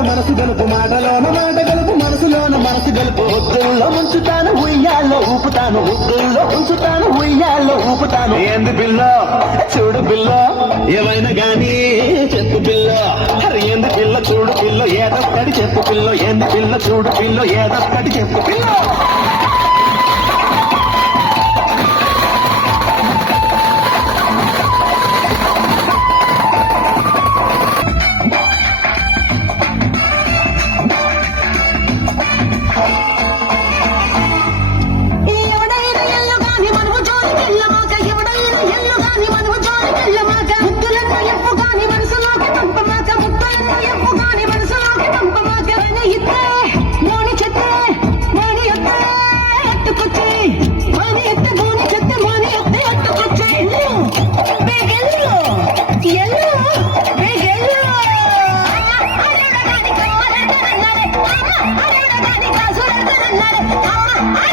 మనసు గలుపు మాటలోన మాట గలుపు మనసులోన మనసు గలుపు ఒత్తుల్లో ముంచుతాను ఉయ్యాల్లో ఊపుతాను ఒత్తుల్లో ఉంచుతాను ఉయ్యాల్లో ఊపుతాను ఏంది పిల్ల చూడు పిల్ల ఏమైనా గానీ చెప్పు పిల్ల అరే ఏంది పిల్ల చూడు పిల్ల ఏదొక్కటి చెప్పు పిల్ల ఏంది పిల్ల చూడు పిల్ల ఏదొక్కటి చెప్పు పిల్ల I